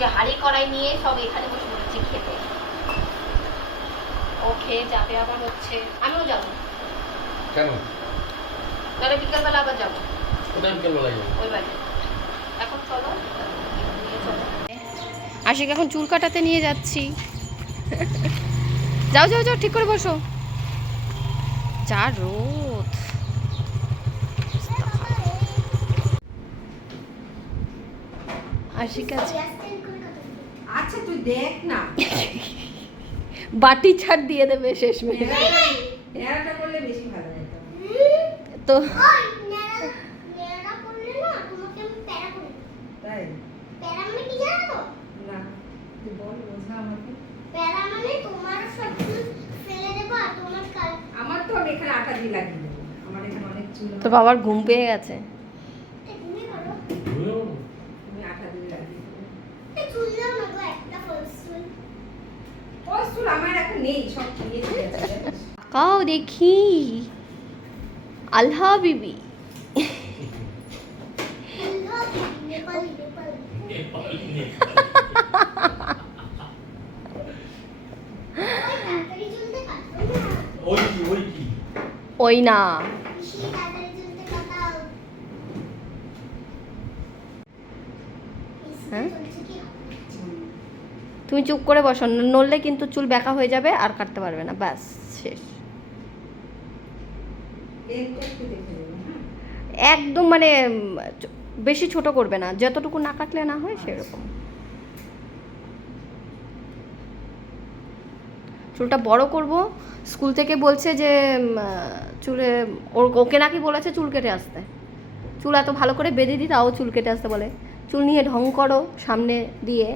আজকে হাঁড়ি কড়াই নিয়ে সব এখানে বসে বলেছি খেতে। ও খেয়ে যাবে আবার হচ্ছে, আমিও যাবো। কেন? তাহলে বিকেলবেলা আবার যাবো। কোথায় বিকেলবেলা যাবো? ওই বাড়ি। এখন চলো নিয়ে চলো। আশিক এখন চুল কাটাতে নিয়ে যাচ্ছি। যাও যাও যাও, ঠিক করে বসো। যা রোদ। আশিক আছে। আচ্ছা তুই দেখ না, বাটি ছাড় দিয়ে দেবে শেষমেশ। এরাটা করলে বেশি ভালো হতো। তো তাই না, তুই বল বোঝা আমাকে। আমার তো আমি এখানে আটা দিয়ে লাগিয়ে দেবো, আমার এখানে অনেক চুল। তো বাবার ঘুম পেয়ে গেছে। তুমি আটা দিয়ে লাগিয়ে দেবো। ও চুল আমার এখন নেই, সব নিয়ে চলে গেছে। কাও দেখি আল্লাহ বিবি। ওই না, হ্যাঁ তুমি চুপ করে বসো, নড়লে কিন্তু চুল বেঁকা হয়ে যাবে আর কাটতে পারবে না, ব্যাস শেষ। এরটা একটু দেখে নেবো, হ্যাঁ? একদম মানে বেশি ছোট করবে না, যতটুকু না কাটলে না হয় সেরকম। চুলটা বড় করব, স্কুল থেকে বলছে যে চুলে ওকে নাকি বলেছে চুল কেটে আসতে, চুল এত ভালো করে বেঁধে দিই তাও চুল কেটে আসতে বলে। চুল নিয়ে ঢং করো সামনে দিয়ে,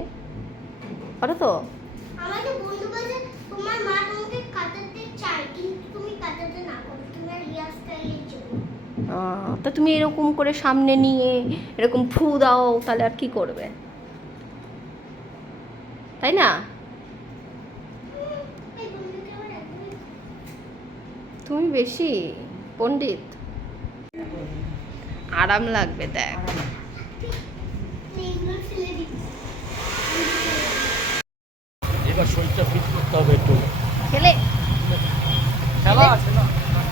করো তো। আমাদের বন্ধু বলে তোমার মা তোমাকে কাটাতে চায় কিন্তু তুমি কাটাতে না করো, তুমি হেয়ার স্টাইলের জন্য। তা তুমি এরকম করে সামনে নিয়ে এরকম ফু দাও, তাহলে আর কি করবে, তাই না? এই বন্ধুকে আমার একদমই তুমি বেশি পণ্ডিত। আরাম লাগবে দেখ। এইগুলো ফেলে দিই। এবার শরীরটা ফিট করতে হবে একটু। খেলে খেলা আছে না,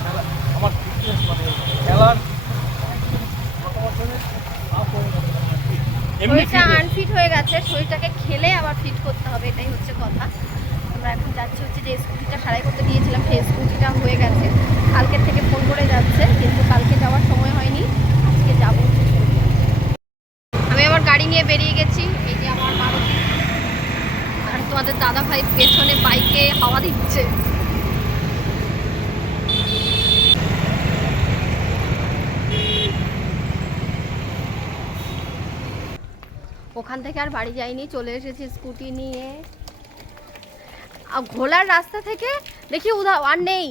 খেলা আমার ফিটনেস মানে খেলার এমনি শরীরটা আনফিট হয়ে গেছে, শরীরটাকে খেলে আবার ফিট করতে হবে, এটাই হচ্ছে কথা। আমরা এখন যাচ্ছি হচ্ছে যে স্কুটিটা সারাই করতে দিয়েছিলাম, সেই স্কুটিটা হয়ে গেছে, কালকের থেকে ফোন করে যাচ্ছে, কিন্তু কালকে যাওয়ার সময় হয়নি, আজকে যাব। আমি আবার গাড়ি নিয়ে বেরিয়ে গেছি, এই যে আমার মারুতি, আর তোমাদের দাদা ভাই পেছনে বাইকে হাওয়া দিচ্ছে। ওখান থেকে আর বাড়ি যাইনি, চলে এসেছি স্কুটি নিয়ে। ঘোলার রাস্তা থেকে দেখি আর নেই,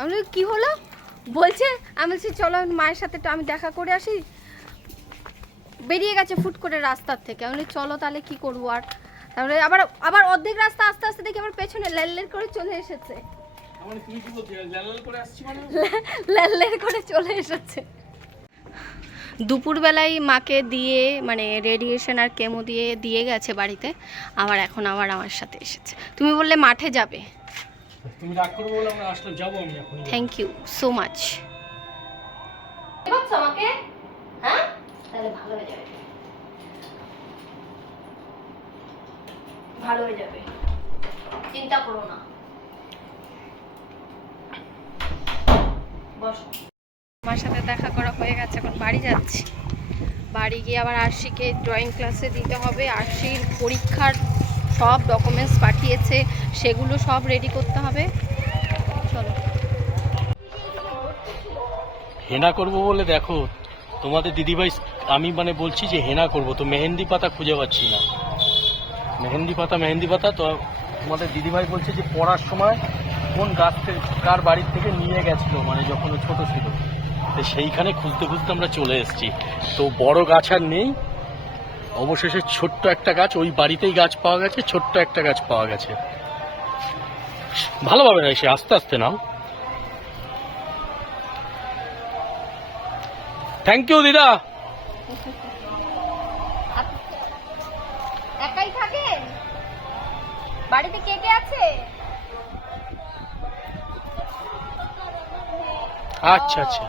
আমি কি হলো বলছে, আমি বলছি চলো মায়ের সাথে তো আমি দেখা করে আসি, বেরিয়ে গেছে ফুট করে রাস্তার থেকে। আমি বলি চলো তাহলে কি করবো আর, তারপরে আবার আবার অর্ধেক রাস্তা আস্তে আস্তে দেখি আমার পেছনে লেল করে চলে এসেছে, মানে তুমি কি বলছো লাল করে আসছি মানে লেল করে চলে এসেছে। দুপুরবেলায় মাকে দিয়ে মানে রেডিয়েশন আর কেমো দিয়ে গেছে বাড়িতে, আবার এখন আবার আমার সাথে এসেছে। তুমি বললে মাঠে যাবে, তুমি রাগ করবে বলে আমরা আসলে যাবো, আমি এখন থ্যাংক ইউ সো মাচ। আমাকে হ্যাঁ তাহলে ভালো হয়ে যাবে, ভালো হয়ে যাবে, চিন্তা করো না, বসো। আমার সাথে দেখা করা হয়ে গেছে, এখন বাড়ি যাচ্ছি। বাড়ি গিয়ে আবার আরশিকে ড্রয়িং ক্লাসে দিতে হবে, আরশির পরীক্ষার সব ডকুমেন্টস পাঠিয়েছে, সেগুলো সব রেডি করতে হবে। চলো। হেনা করব বলে দেখো তোমাদের দিদিভাই, আমি মানে বলছি যে হেনা করব, তো মেহেন্দি পাতা খুঁজে পাচ্ছি না। মেহেন্দি পাতা তো তোমাদের দিদিভাই বলছে যে পড়ার সময় কোন গাছ থেকে কার বাড়ির থেকে নিয়ে গেছিলো, মানে যখন ও ছোট ছিল, তো সেইখানে খুঁজতে খুঁজতে আমরা চলে এসেছি। তো বড় গাছ আর নেই, অবশেষে ছোট্ট একটা গাছ, ওই বাড়িতেই গাছ পাওয়া গেছে, ছোট্ট একটা গাছ পাওয়া গেছে। ভালোভাবে না, এসে আস্তে আস্তে নাও। থ্যাংক ইউ দিদা। একাই বাড়িতে কে কে আছে? আচ্ছা আচ্ছা,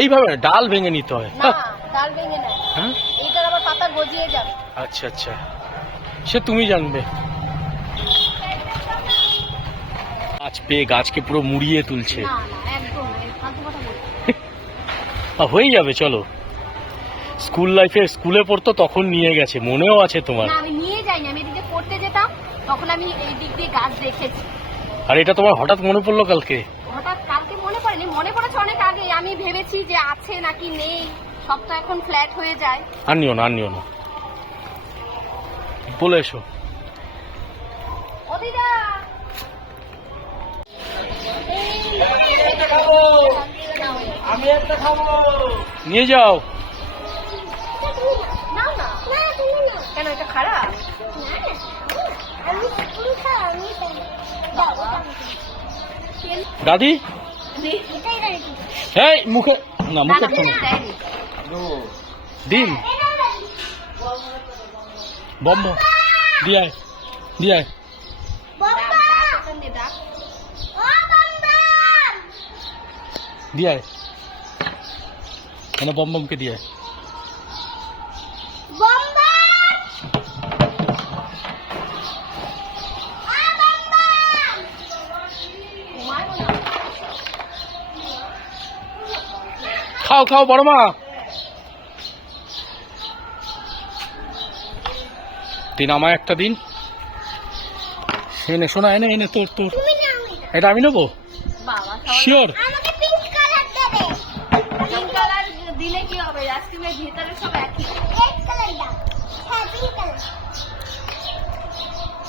এইভাবে ডাল ভেঙে নিতে হয়? না, ডাল ভেঙে না, হ্যাঁ, এইটার আবার পাতা গজিয়ে যাবে। আচ্ছা আচ্ছা, সে তুমি জানবে। গাছ পেয়ে গাছকে পুরো মুড়িয়ে তুলছে। না না, একদম এই ফালতু কথা বলছি। হয়ে যাবে, চলো। স্কুল লাইফে স্কুলে পড়তো তখন নিয়ে গেছে, মনেও আছে তোমার? না, আমি নিয়ে যাইনি, আমি এদিকে পড়তে যেতাম, তখন আমি এই দিক দিয়ে গাছ দেখেছি। আর এটা তোমার হঠাৎ মনে পড়লো কালকে? হঠাৎ কালকে মনে পড়েনি, মনে পড়েছে অনেক আগে। আমি ভেবেছি যে আছে নাকি নেই, সব তো এখন ফ্ল্যাট হয়ে যায়। আর নিও না, আর নিও না, বলে এসো। ও দিদা, আমি একটা খাবো, নিয়ে যাও। নাও না। না তুমি না, কেন, এটা খারাপ? না না, আমি তুমি খাও, আমি খাই। দাও দাও, দাদি, এটাই রাখি। এই মুখে না, মুখে তো না। দেয়নি। দিন এটাই রাখি। বম্ব দিয়ে আয়, দিয়ে আয়। বাবা, এখান দিয়ে ডাক। ও বাবা, দিয়ে আয়, মানে বম্বমকে দিয়ে আয়। বাবা, ঘুমায় মনে হয়। খাও খাও বড় মা। দিন আমায় একটা দিন, এনে শোনা, এনে এনে তোর তোর, তুমি নাও এটা। এটা আমি নেবো, বাবা, শিওর? আমাকে পিঙ্ক কালার দেবে। পিঙ্ক কালার দিলে কি হবে? আইসক্রিমের ভিতরে সব একই। রেড কালার দাও। হ্যাঁ, পিঙ্ক কালার।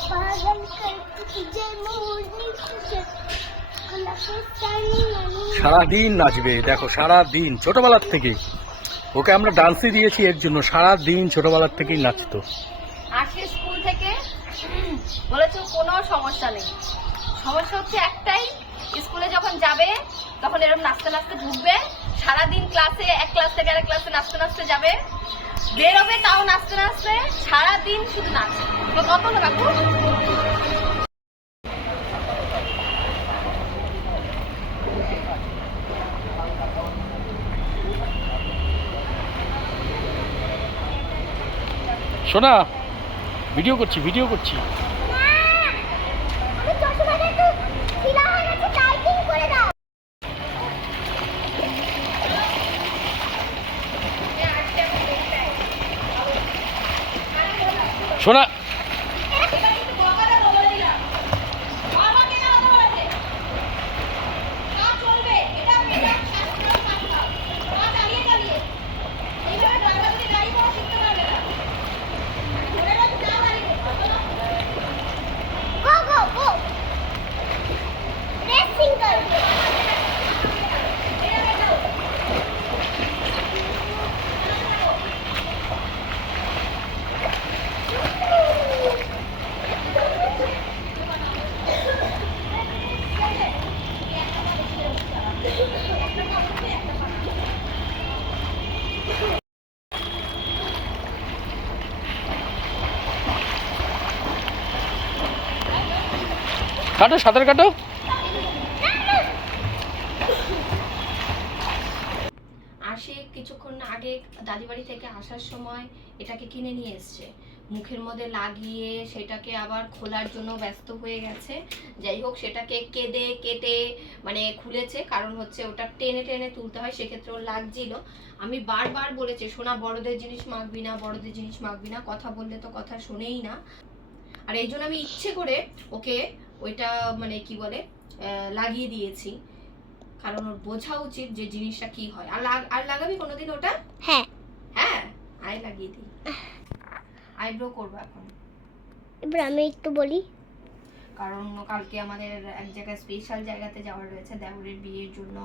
পাগল করতে যে মোরে খুশি গোলাপে সানি মানি। সারাদিন নাচবে, দেখো সারাদিন ছোটবেলার থেকে ওকে আমরা ডান্সই দিয়েছি এর জন্য, সারাদিন ছোটবেলার থেকেই নাচতো। আসে স্কুল থেকে, বলেছে কোনো সমস্যা নেই, সমস্যা হচ্ছে একটাই, স্কুলে যখন যাবে তখন এরকম নাচতে নাচতে ঢুকবে, সারাদিন ক্লাসে এক ক্লাস থেকে আরেক ক্লাসে নাচতে নাচতে যাবে, বেরোবে তাও নাচতে নাচতে, সারাদিন শুধু নাচে। তো কত না কাকু? শোনা, ভিডিও করছি, ভিডিও করছি। না, আমি চশমাটা একটু ঢিলা হয়ে গেছে, টাইটিং করে দাও। শোনা, গো গো গো, রেসিং করো। কাটো, সাঁতার কাটো। আসে কিছুক্ষণ আগে দাদি বাড়ি থেকে আসার সময় এটাকে কিনে নিয়ে এসছে, মুখের মধ্যে লাগিয়ে সেটাকে আবার খোলার জন্য ব্যস্ত হয়ে গেছে। যাই হোক, সেটাকে কেটে কেটে মানে খুলেছে, কারণ হচ্ছে ওটা টেনে টেনে তুলতে হয়, সেক্ষেত্রে ওর লাগছিল। আমি বারবার বলেছি, সোনা বড়দের জিনিস মাখবি না, বড়দের জিনিস মাখবি না, কথা বললে তো কথা শোনেই না। আর এই জন্য আমি ইচ্ছে করে ওকে ওইটা মানে কি বলে লাগিয়ে দিয়েছি, কারণ ওর বোঝা উচিত যে জিনিসটা কি হয়। আর লাগাবি কোনোদিন ওটা? হ্যাঁ, হ্যাঁ, আয় লাগিয়ে দিই। আইব্রো করবো এখন, এবার আমি একটু বলি। কারণ কালকে আমাদের এক জায়গায় স্পেশাল জায়গাতে যাওয়ার রয়েছে দেওরের বিয়ের জন্য।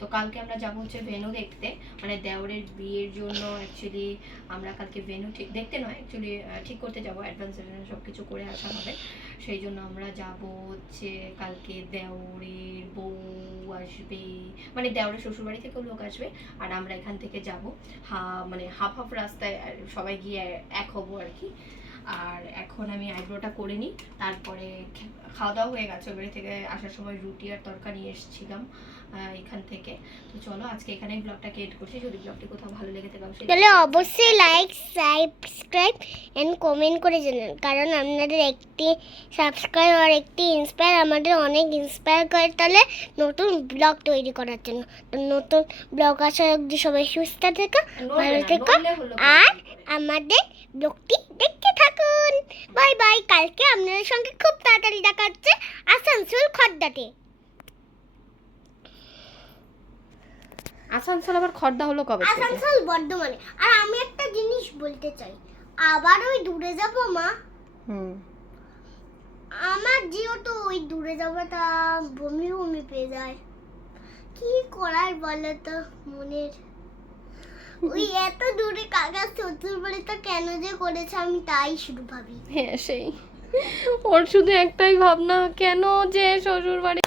তো কালকে আমরা যাবো হচ্ছে ভেন্যু দেখতে, মানে দেওরের বিয়ের জন্য অ্যাকচুয়ালি আমরা কালকে ভেন্যু ঠিক দেখতে নয়, অ্যাকচুয়ালি ঠিক করতে যাবো, অ্যাডভান্স সব কিছু করে আসা হবে। সেই জন্য আমরা যাব হচ্ছে কালকে, দেওরের বউ আসবে, মানে দেওরের শ্বশুরবাড়ি থেকেও লোক আসবে, আর আমরা এখান থেকে যাব মানে হাফ হাফ রাস্তায় সবাই গিয়ে এক হবো আর কি। আর এখন আমি আইব্রোটা করে নিই, তারপরে খাওয়া দাওয়া হয়ে গেছে। বাড়ি থেকে আসার সময় রুটি আর তরকারি এসেছিলাম এখান থেকে। তো চলো আজকে এখানেই ব্লগটাকে এড করছি। যদি ব্লগটি কোথাও ভালো লেগে থাকে তাহলে অবশ্যই লাইক, সাবস্ক্রাইব এন্ড কমেন্ট করে জানান, কারণ আপনাদের একটি সাবস্ক্রাইব আর একটি ইন্সপায়ার আমাদের অনেক ইন্সপায়ার করে তাহলে নতুন ব্লগ তৈরি করার জন্য। তো নতুন ব্লগ আসা অবধি সবাই সুস্থ থেকো, ভালো থেকো, আর আমাদের ব্লগটি দেখতে থাকুন। Bye bye. কালকে আপনাদের সঙ্গে খুব তাড়াতাড়ি দেখা হচ্ছে আসানসোল খড়দাতে। আসানসোল আবার খড়দা হলো কবে থেকে? আসানসোল বর্ধমানে। আর আমি একটা জিনিস বলতে চাই, আবার ওই দূরে যাব মা। আমার যেহেতু ওই দূরে যাওয়াটা বমি বমি পেয়ে যায়, কি করার বলো তো মনের। ওই এত দূরে কাকা শ্বশুর বাড়িটা কেন যে করেছে আমি তাই শুধু ভাবি। হ্যাঁ সেই, ওর শুধু একটাই ভাবনা, কেন যে শ্বশুর বাড়ি।